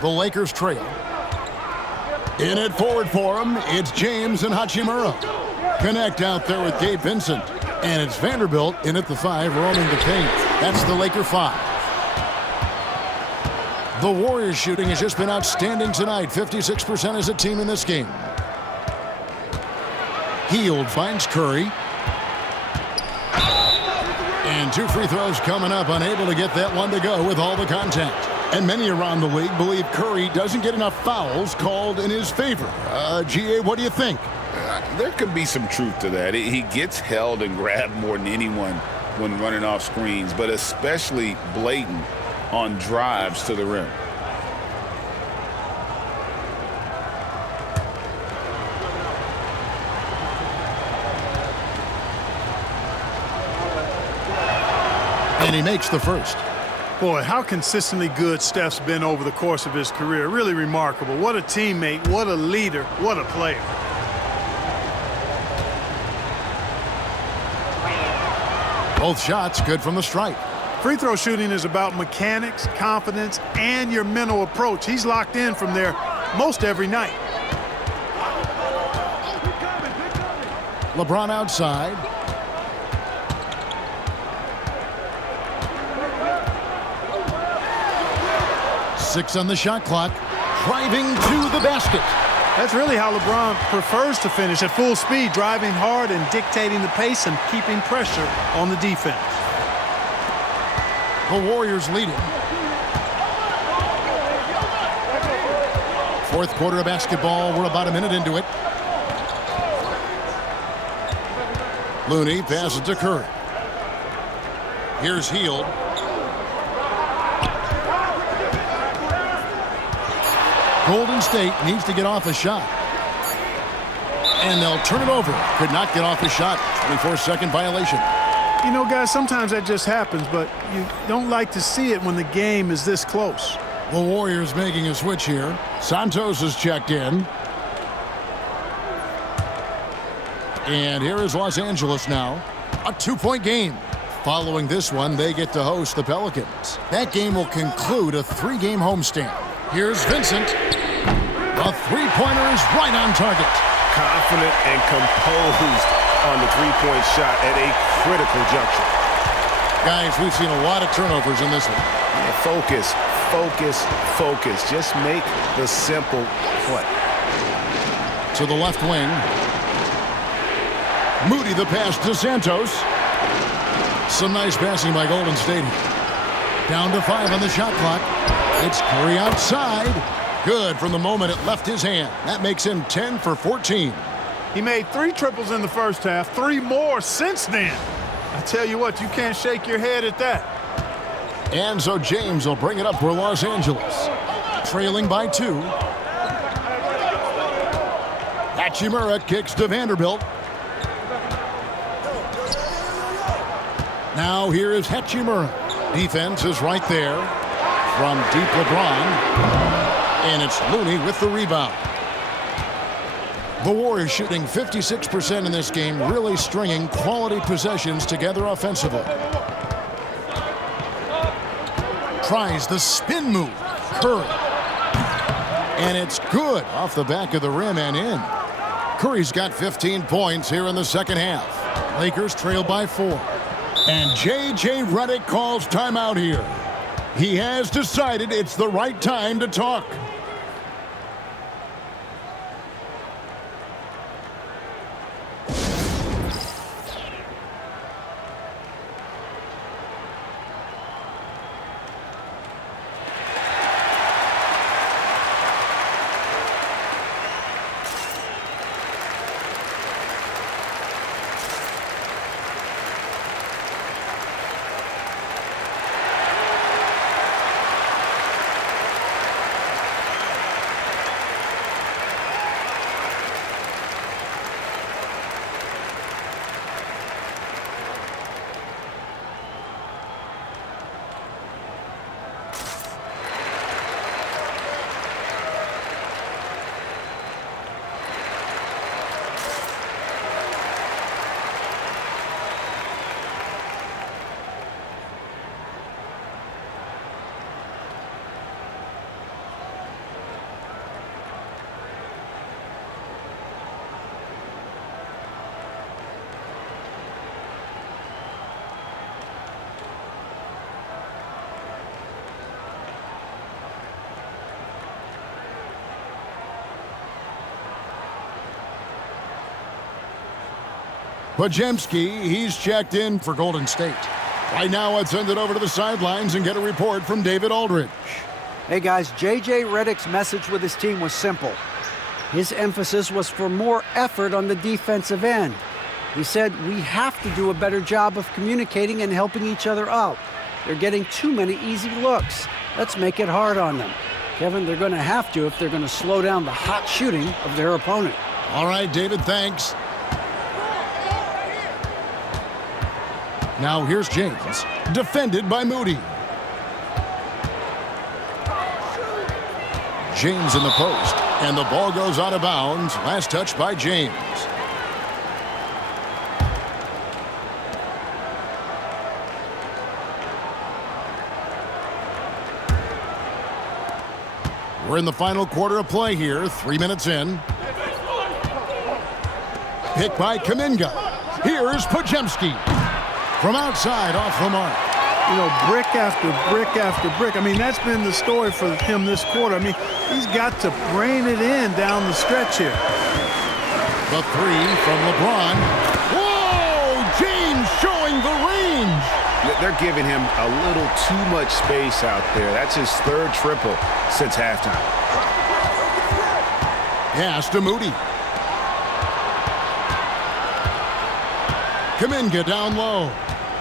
The Lakers trail. In it forward for him, it's James and Hachimura. Connect out there with Gabe Vincent. And it's Vanderbilt in at the 5, roaming the paint. That's the Laker 5. The Warriors shooting has just been outstanding tonight. 56% as a team in this game. Hield finds Curry. And 2 free throws coming up, unable to get that one to go with all the contact. And many around the league believe Curry doesn't get enough fouls called in his favor. GA, what do you think? There could be some truth to that. He gets held and grabbed more than anyone when running off screens, but especially blatant on drives to the rim. And he makes the first. Boy, how consistently good Steph's been over the course of his career. Really remarkable. What a teammate, what a leader, what a player. Both shots good from the stripe. Free throw shooting is about mechanics, confidence, and your mental approach. He's locked in from there most every night. LeBron outside. Six on the shot clock. Driving to the basket. That's really how LeBron prefers to finish, at full speed, driving hard and dictating the pace and keeping pressure on the defense. The Warriors leading. Fourth quarter of basketball. We're about a minute into it. Looney passes to Curry. Here's Hield. Golden State needs to get off a shot. And they'll turn it over. Could not get off the shot. 24-second violation. You know, guys, sometimes that just happens, but you don't like to see it when the game is this close. The Warriors making a switch here. Santos is checked in. And here is Los Angeles now. A 2-point game. Following this one, they get to host the Pelicans. That game will conclude a 3-game homestand. Here's Vincent. The three-pointer is right on target. Confident and composed on the three-point shot at a critical juncture. Guys, we've seen a lot of turnovers in this one. Yeah, focus, focus, focus. Just make the simple play. To the left wing. Moody the pass to Santos. Some nice passing by Golden State. Down to 5 on the shot clock. It's Curry outside. Good from the moment it left his hand. That makes him 10 for 14. He made 3 triples in the first half, 3 more since then. I tell you what, you can't shake your head at that. And so James will bring it up for Los Angeles. Trailing by 2. Hachimura kicks to Vanderbilt. Now here is Hachimura. Defense is right there. From deep LeBron. And it's Looney with the rebound. The Warriors shooting 56% in this game, really stringing quality possessions together offensively. Tries the spin move. Curry. And it's good off the back of the rim and in. Curry's got 15 points here in the second half. Lakers trail by 4. And J.J. Redick calls timeout here. He has decided it's the right time to talk. Podziemski, he's checked in for Golden State. Right now, let's send it over to the sidelines and get a report from David Aldridge. Hey guys, J.J. Redick's message with his team was simple. His emphasis was for more effort on the defensive end. He said, we have to do a better job of communicating and helping each other out. They're getting too many easy looks. Let's make it hard on them. Kevin, they're going to have to if they're going to slow down the hot shooting of their opponent. All right, David, thanks. Now here's James, defended by Moody. James in the post, and the ball goes out of bounds. Last touch by James. We're in the final quarter of play here, 3 minutes in. Pick by Kuminga. Here's Podziemski. From outside, off the mark. You know, brick after brick after brick. I mean, that's been the story for him this quarter. I mean, he's got to rein it in down the stretch here. The three from LeBron. Whoa! James showing the range. They're giving him a little too much space out there. That's his third triple since halftime. Pass to Moody. Kuminga down low.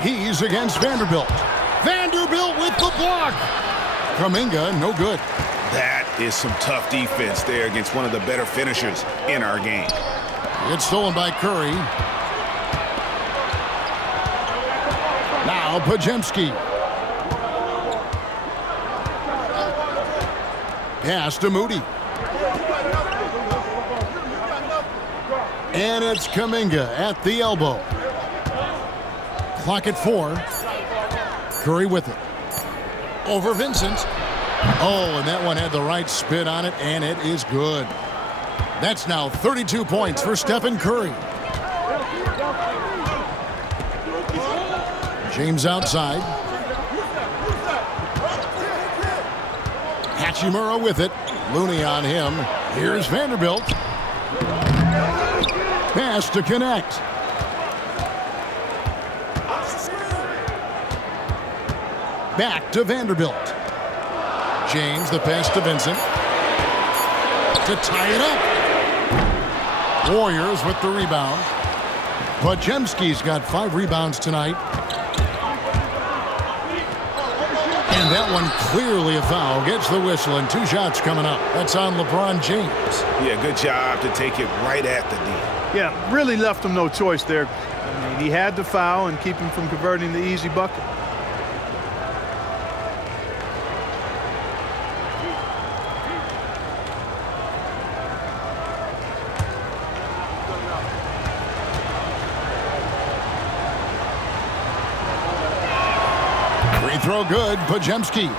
He's against Vanderbilt. Vanderbilt with the block. Kuminga, no good. That is some tough defense there against one of the better finishers in our game. It's stolen by Curry. Now Podziemski. Pass to Moody. And it's Kuminga at the elbow. Clock at 4. Curry with it. Over Vincent. Oh, and that one had the right spin on it, and it is good. That's now 32 points for Stephen Curry. James outside. Hachimura with it. Looney on him. Here's Vanderbilt. Pass to connect. Back to Vanderbilt. James, the pass to Vincent. To tie it up. Warriors with the rebound. Podziemski's got 5 rebounds tonight. And that one clearly a foul. Gets the whistle and 2 shots coming up. That's on LeBron James. Yeah, good job to take it right at the D. Yeah, really left him no choice there. I mean, he had to foul and keep him from converting the easy bucket. Free throw good, Podziemski.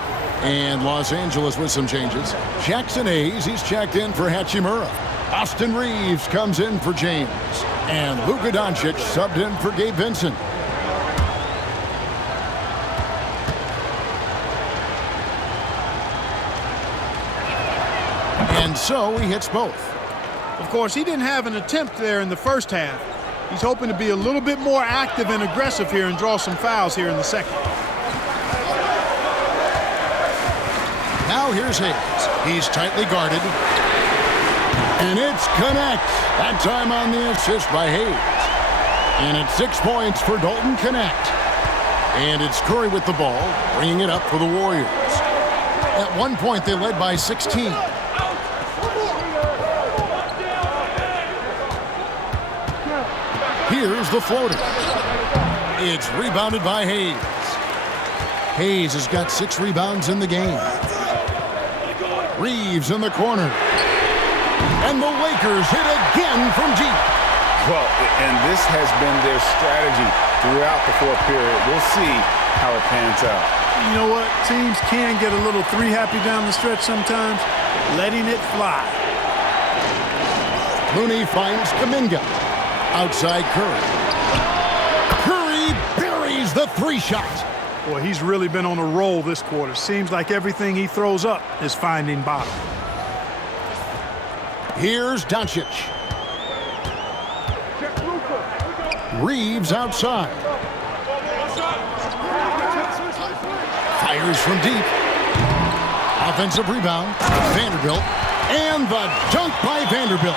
And Los Angeles with some changes. Jackson Hayes, he's checked in for Hachimura. Austin Reeves comes in for James. And Luka Doncic subbed in for Gabe Vincent. And so he hits both. Of course, he didn't have an attempt there in the first half. He's hoping to be a little bit more active and aggressive here and draw some fouls here in the second. Now here's Hayes. He's tightly guarded. And it's connect. That time on the assist by Hayes. And it's 6 points for Dalton Connect. And it's Curry with the ball, bringing it up for the Warriors. At one point, they led by 16. Here's the floater. It's rebounded by Hayes. Hayes has got 6 rebounds in the game. Reeves in the corner. And the Lakers hit again from deep. Well, and this has been their strategy throughout the fourth period. We'll see how it pans out. You know what? Teams can get a little three-happy down the stretch sometimes. Letting it fly. Looney finds Kuminga. Outside Curry. Curry buries the 3-shot. Boy, he's really been on a roll this quarter. Seems like everything he throws up is finding bottom. Here's Doncic. Reeves outside. Fires from deep. Offensive rebound. Vanderbilt. And the dunk by Vanderbilt.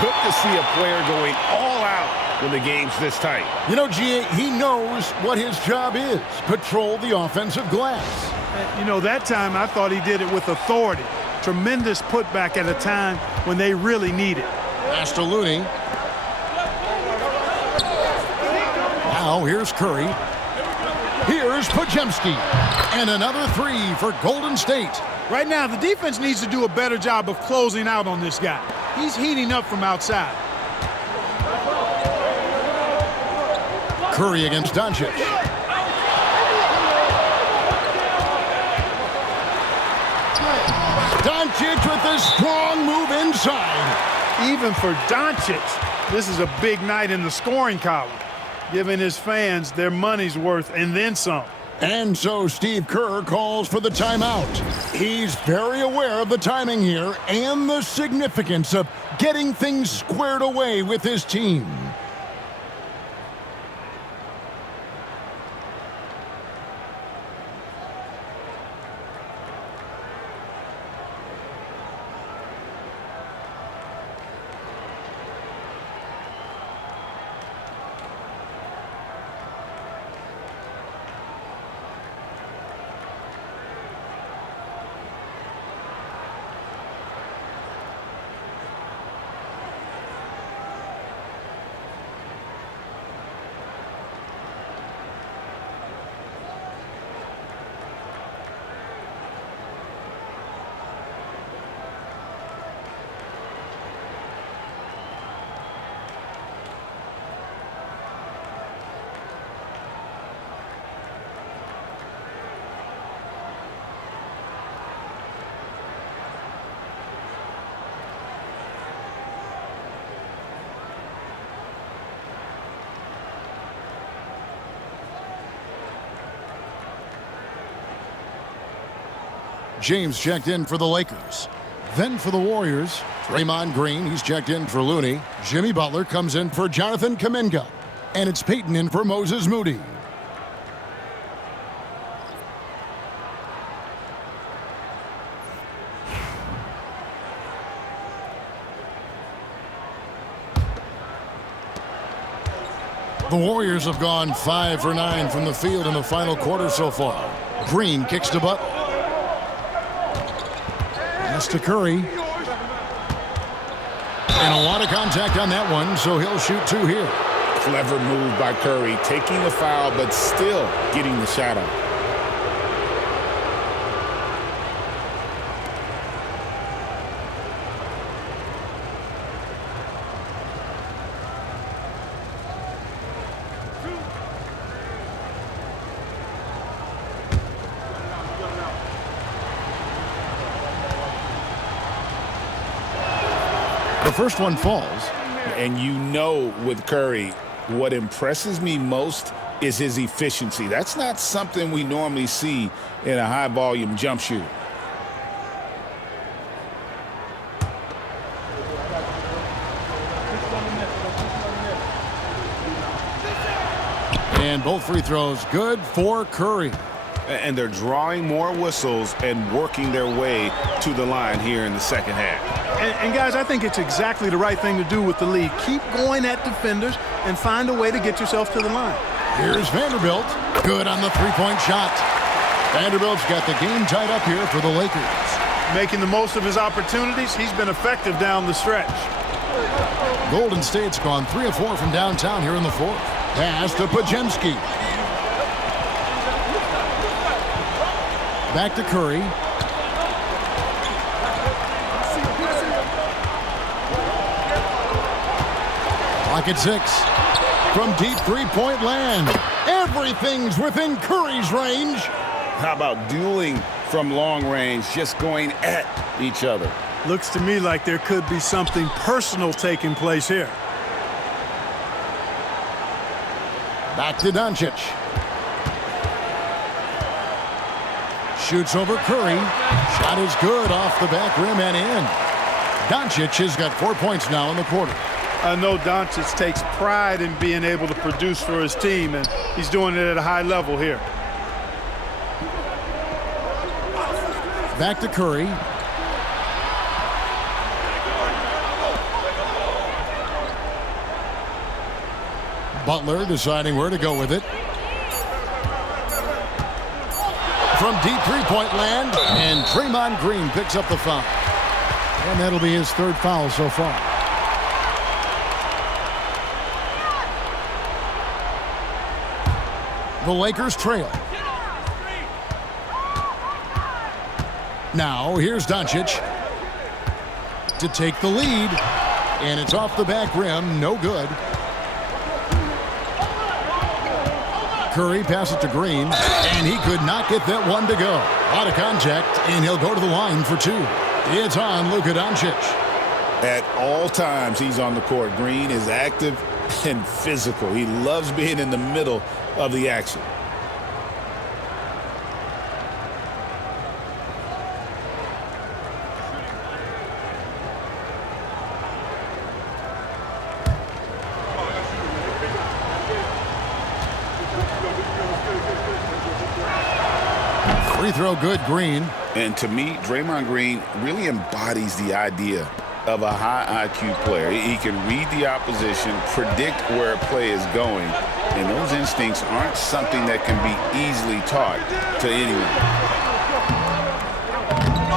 Good to see a player going all out when the game's this tight. You know, G.A., he knows what his job is. Patrol the offensive glass. You know, that time I thought he did it with authority. Tremendous putback at a time when they really need it. Pass to Looney. Now here's Curry. Here's Podziemski. And another three for Golden State. Right now, the defense needs to do a better job of closing out on this guy. He's heating up from outside. Curry against Doncic. Doncic with a strong move inside. Even for Doncic, this is a big night in the scoring column, giving his fans their money's worth and then some. And so Steve Kerr calls for the timeout. He's very aware of the timing here and the significance of getting things squared away with his team. James checked in for the Lakers. Then for the Warriors, Draymond Green, he's checked in for Looney. Jimmy Butler comes in for Jonathan Kuminga. And it's Peyton in for Moses Moody. The Warriors have gone 5 for 9 from the field in the final quarter so far. Green kicks to Butler. Pass to Curry. And a lot of contact on that one, so he'll shoot two here. Clever move by Curry, taking the foul, but still getting the shot off. The first one falls. And you know with Curry, what impresses me most is his efficiency. That's not something we normally see in a high-volume jump shooter. And both free throws good for Curry. And they're drawing more whistles and working their way to the line here in the second half. And guys, I think it's exactly the right thing to do with the lead. Keep going at defenders and find a way to get yourself to the line. Here's Vanderbilt. Good on the three-point shot. Vanderbilt's got the game tied up here for the Lakers. Making the most of his opportunities, he's been effective down the stretch. Golden State's gone 3 of 4 from downtown here in the fourth. Pass to Podziemski. Back to Curry. Clock at 6. From deep three-point land. Everything's within Curry's range. How about dueling from long range, just going at each other? Looks to me like there could be something personal taking place here. Back to Doncic. Shoots over Curry. Shot is good off the back rim and in. Doncic has got 4 points now in the quarter. I know Doncic takes pride in being able to produce for his team, and he's doing it at a high level here. Back to Curry. Butler deciding where to go with it. From deep three-point land, and Draymond Green picks up the foul. And that'll be his third foul so far. The Lakers trail. Now, here's Doncic to take the lead, and it's off the back rim, no good. Curry passes to Green, and he could not get that one to go. Out of contact, and he'll go to the line for two. It's on Luka Doncic. At all times, he's on the court. Green is active and physical. He loves being in the middle of the action. Free throw good, Green. And to me, Draymond Green really embodies the idea of a high IQ player. He can read the opposition, predict where a play is going, and those instincts aren't something that can be easily taught to anyone.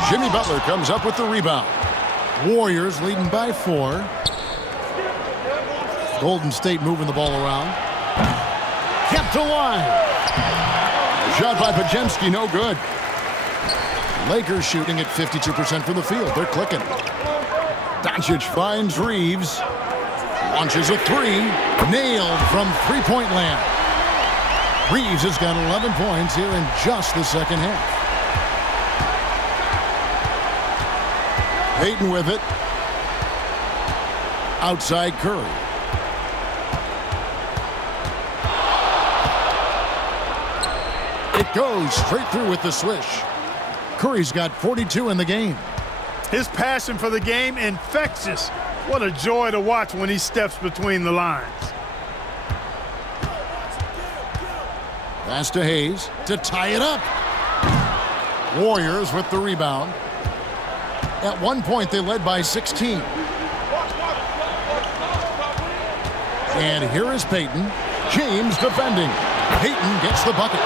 Jimmy Butler comes up with the rebound. Warriors leading by 4. Golden State moving the ball around. Kept alive. Shot by Pajemski, no good. Lakers shooting at 52% from the field. They're clicking. Doncic finds Reeves. Launches a three. Nailed from three-point land. Reeves has got 11 points here in just the second half. Payton with it. Outside Curry. It goes straight through with the swish. Curry's got 42 in the game. His passion for the game, infectious. What a joy to watch when he steps between the lines. Pass to Hayes to tie it up. Warriors with the rebound. At one point, they led by 16. And here is Payton. James defending. Payton gets the bucket.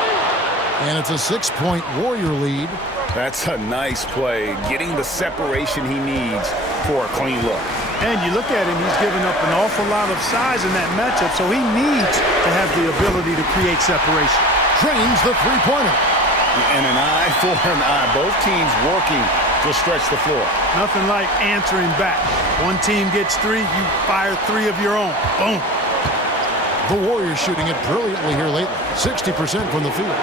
And it's a 6-point Warrior lead. That's a nice play, getting the separation he needs for a clean look. And you look at him, he's given up an awful lot of size in that matchup, so he needs to have the ability to create separation. Drains the three-pointer. And an eye for an eye. Both teams working to stretch the floor. Nothing like answering back. One team gets 3, you fire 3 of your own. Boom. The Warriors shooting it brilliantly here lately. 60% from the field.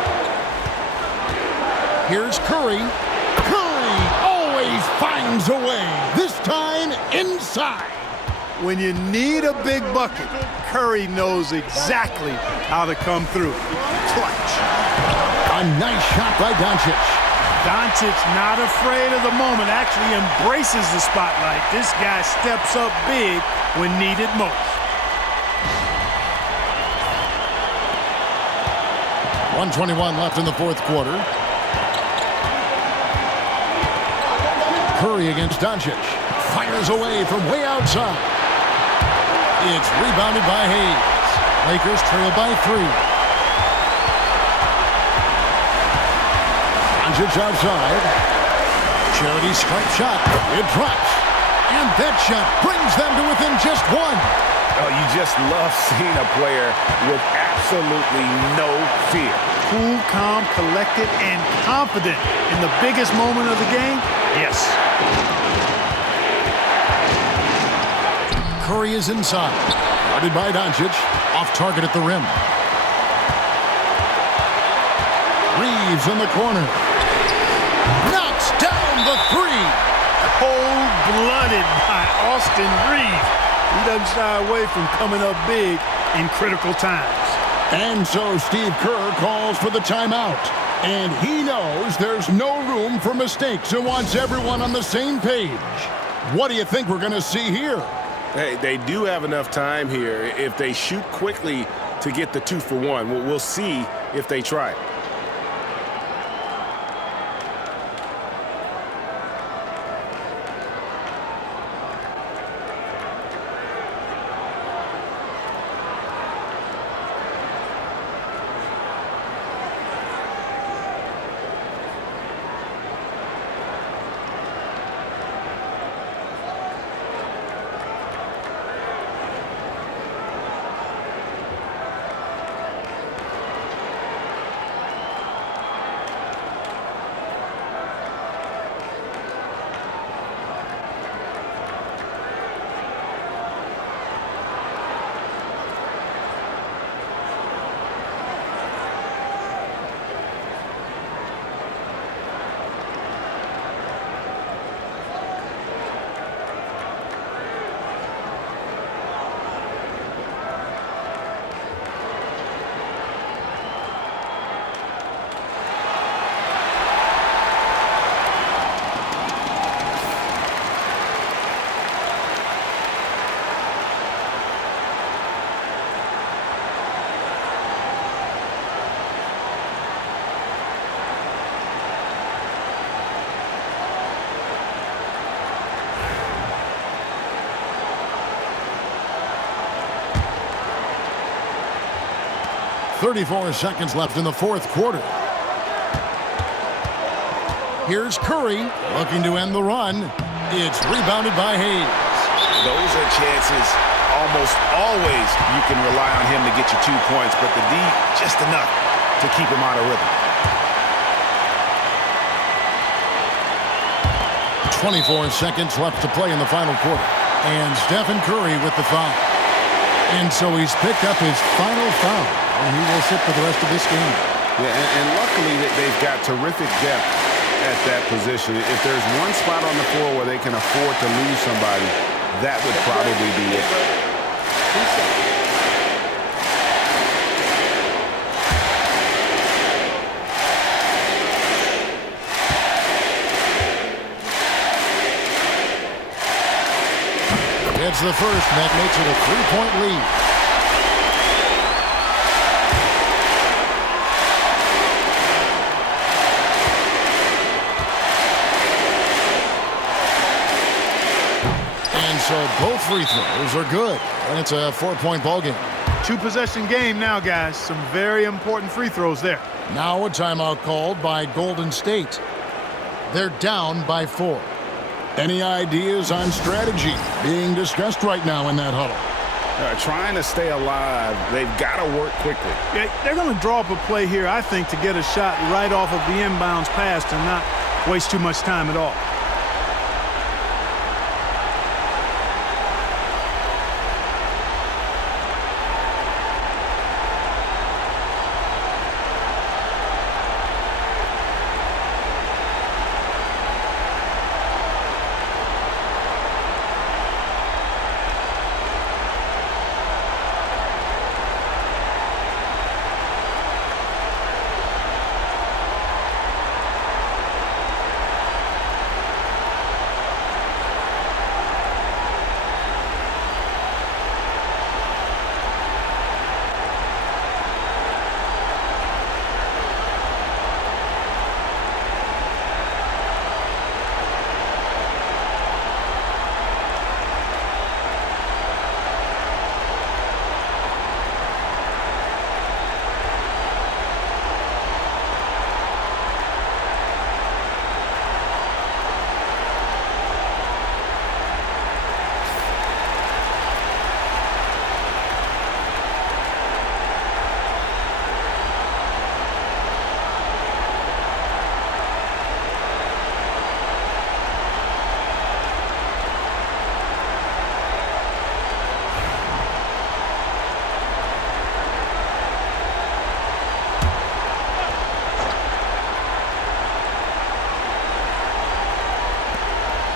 Here's Curry. Curry always finds a way. This time inside. When you need a big bucket, Curry knows exactly how to come through. Clutch. A nice shot by Doncic. Doncic not afraid of the moment, actually embraces the spotlight. This guy steps up big when needed most. .121 left in the fourth quarter. Curry against Doncic. Fires away from way outside. It's rebounded by Hayes. Lakers trail by 3. Doncic outside. Charity stripe shot. It drops. And that shot brings them to within just 1. Oh, you just love seeing a player with absolutely no fear. Cool, calm, collected, and confident in the biggest moment of the game. Yes. Curry is inside. Guarded by Doncic. Off target at the rim. Reeves in the corner. Knocks down the 3. Cold-blooded by Austin Reeves. He doesn't shy away from coming up big in critical times. And so Steve Kerr calls for the timeout. And he knows there's no room for mistakes and wants everyone on the same page. What do you think we're going to see here? Hey, they do have enough time here if they shoot quickly to get the 2 for 1. We'll see if they try it. .34 seconds left in the fourth quarter. Here's Curry looking to end the run. It's rebounded by Hayes. Those are chances almost always you can rely on him to get you 2 points, but the D just enough to keep him out of rhythm. 24 seconds left to play in the final quarter. And Stephen Curry with the foul. And so he's picked up his final foul, and he will sit for the rest of this game. Yeah, and luckily they've got terrific depth at that position. If there's one spot on the floor where they can afford to lose somebody, that would probably be it. It's the first, and that makes it a 3-point lead. And so both free throws are good, and it's a 4-point ball game. 2-possession game now, guys. Some very important free throws there. Now a timeout called by Golden State. They're down by 4. Any ideas on strategy being discussed right now in that huddle? Trying to stay alive, they've got to work quickly. Yeah, they're going to draw up a play here, I think, to get a shot right off of the inbounds pass and not waste too much time at all.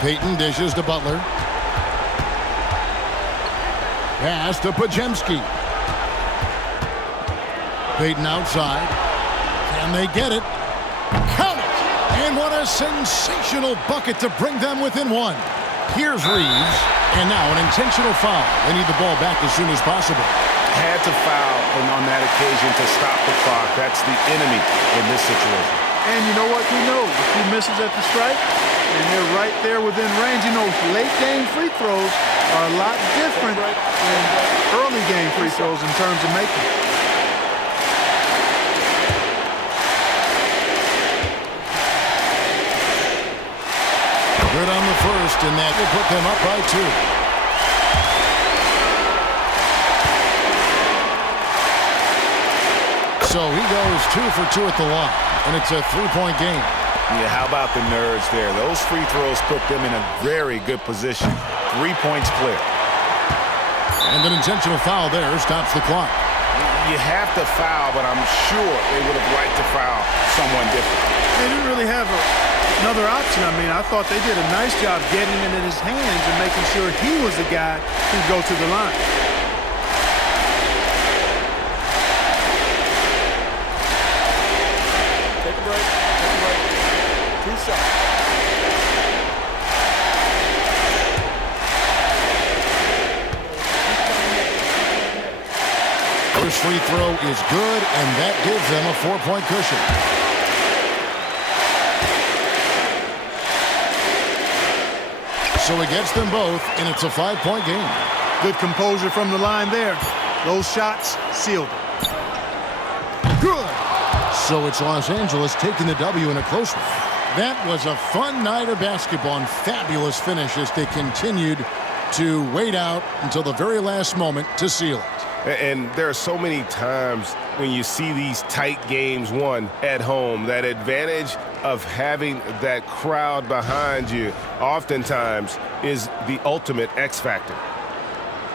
Payton dishes to Butler. Pass to Podziemski. Payton outside. Can they get it? Count it! And what a sensational bucket to bring them within 1. Here's Reeves. And now an intentional foul. They need the ball back as soon as possible. Had to foul on that occasion to stop the clock. That's the enemy in this situation. And you know what? He knows if he misses at the stripe and they're right there within range, late game free throws are a lot different than early game free throws in terms of making. Good on the first, and that will put them up by 2. So he goes 2 for 2 at the line, and it's a 3-point game. Yeah, how about the nerves there? Those free throws put them in a very good position. 3 points clear. And an intentional foul there stops the clock. You have to foul, but I'm sure they would have liked to foul someone different. They didn't really have another option. I thought they did a nice job getting it in his hands and making sure he was the guy who'd go to the line. Take a break. 2 shots. First free throw is good, and that gives them a 4-point cushion. So it gets them both, and it's a 5-point game. Good composure from the line there. Those shots sealed it. Good. So it's Los Angeles taking the W in a close one. That was a fun night of basketball and fabulous finish as they continued to wait out until the very last moment to seal it. And there are so many times when you see these tight games won at home, that advantage of having that crowd behind you oftentimes is the ultimate X factor.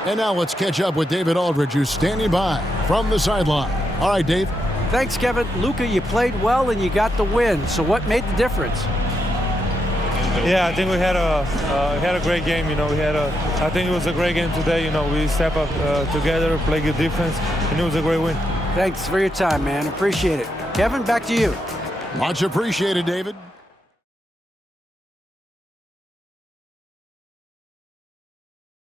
And now let's catch up with David Aldridge, who's standing by from the sideline. All right, Dave. Thanks, Kevin. Luka, you played well and you got the win. So what made the difference? Yeah, I think we had a great game. I think it was a great game today. We step up together, play good defense, and it was a great win. Thanks for your time, man. Appreciate it. Kevin, back to you. Much appreciated, David.